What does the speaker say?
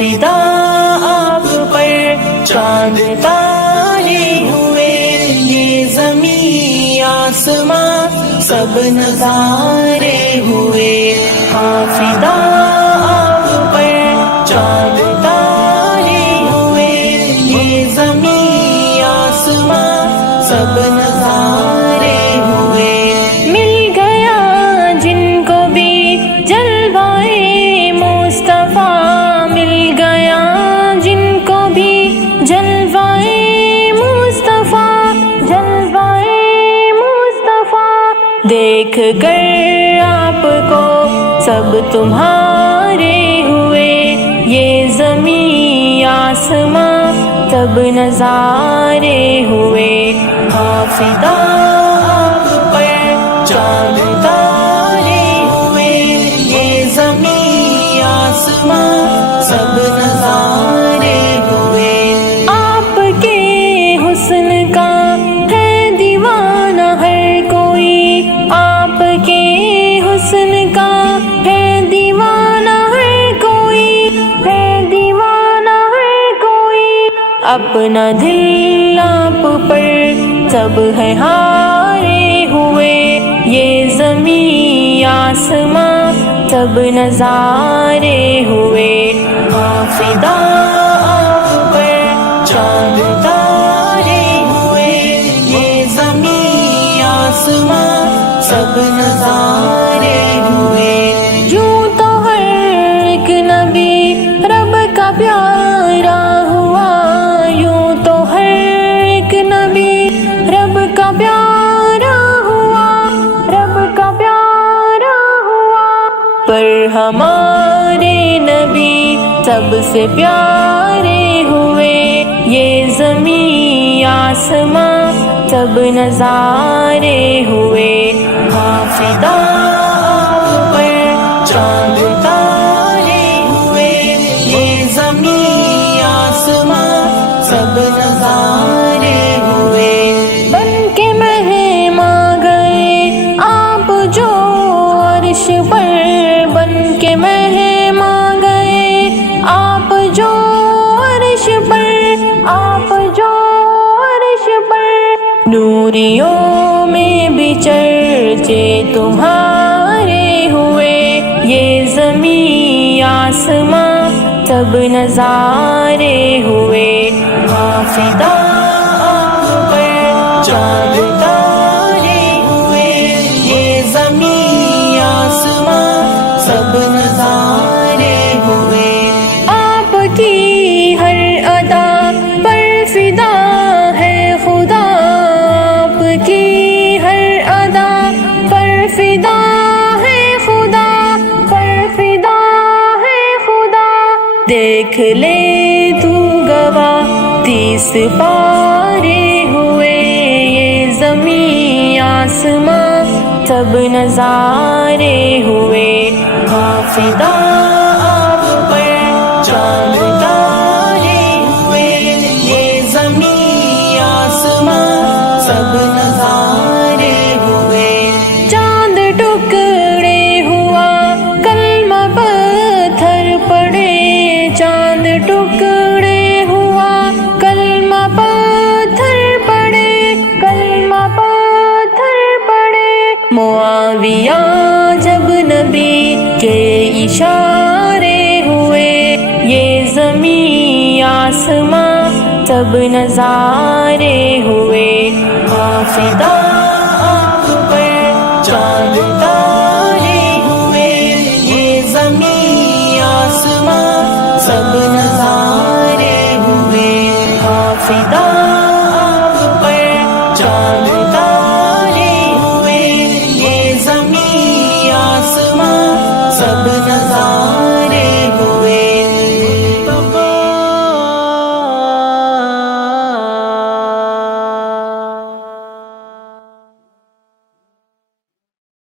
فدا آپ پر چاند تارے ہوئے، یہ زمین آسمان سب نظارے ہوئے، ہاں فدا آپ پر چاند تارے ہوئے، یہ زمین آسمان سب نظارے ہوئے۔ مل گیا جن کو بھی جلوائے مصطفیٰ، مل گیا جن کو بھی جلوائے مصطفیٰ، جلوائے مصطفیٰ۔ دیکھ کر آپ کو سب تمہارے ہوئے، یہ زمین آسمان سب نظارے ہوئے، ہاں فدا آپ پر چاند تارے ہوئے، یہ زمین آسمان سب نظارے ہوئے۔ آپ کے حسن کا ہے دیوانہ ہر کوئی، آپ کے حسن کا ہے دیوانہ ہر کوئی، ہے دیوانہ ہر کوئی۔ اپنا دل آپ پر سب ہے ہارے ہوئے، یہ زمین آسمان سب نظارے ہوئے، ہاں فدا آپ پر چاند تارے ہوئے، یہ زمین آسمان سب نظارے ہوئے۔ یوں تو ہر ایک نبی رب کا پیارا ہوا، یوں تو ہر ایک نبی رب کا پیارا ہوا، رب کا پیارا ہوا، پر ہمارے نبی سب سے پیارے ہوئے، یہ زمین آسمان سب نظارے ہوئے، ہاں فدا آپ پر چاند تارے ہوئے، یہ زمین آسمان سب نظارے ہوئے۔ بن کے مہمان گئے آپ جو عرش پر، بن کے مہمان گئے آپ جو عرش پر، آپ جو عرش پر۔ نوریوں میں بھی چرچے تمہارے ہوئے، یہ زمین آسمان سب نظارے ہوئے، ہاں فدا آپ پر چاند تارے ہوئے، یہ زمین آسمان سب نظارے ہوئے۔ آپ کی ہر ادا پر فدا ہے خدا، آپ کی ہر ادا پر فدا ہے خدا، پر فدا ہے خدا۔ دیکھ لے تو گواہ 30 پارے ہوئے، یہ زمین آسمان سب نظارے ہوئے، ہاں فدا آپ پر چاند تارے ہوئے، یہ زمین آسمان سب نظارے ہوئے۔ چاند ٹکڑے ہوا کلمہ پتھر پڑے، چاند ٹکڑے ہوا کلمہ پتھر پڑے، کلمہ پتھر پڑے۔ معاویہ جب نبی کے اشارے ہوئے، یہ زمین آسمان سب نظارے ہوئے، ہاں فدا آپ پر چاند تارے